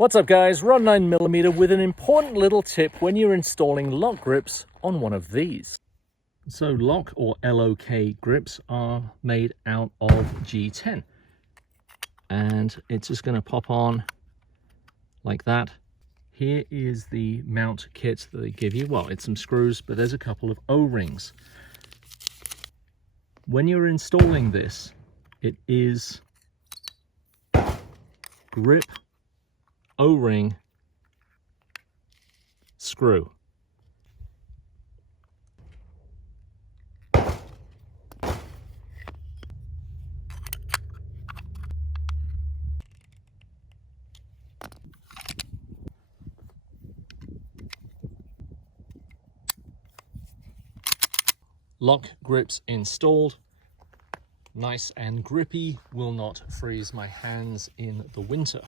What's up guys, Rod 9mm with an important little tip when you're installing LOK grips on one of these. So LOK or LOK grips are made out of G10 and it's just going to pop on like that. Here is the mount kit that they give you. Well, it's some screws, but there's a couple of O-rings. When you're installing this, it is grip O-ring screw. LOK grips installed. Nice and grippy, will not freeze my hands in the winter.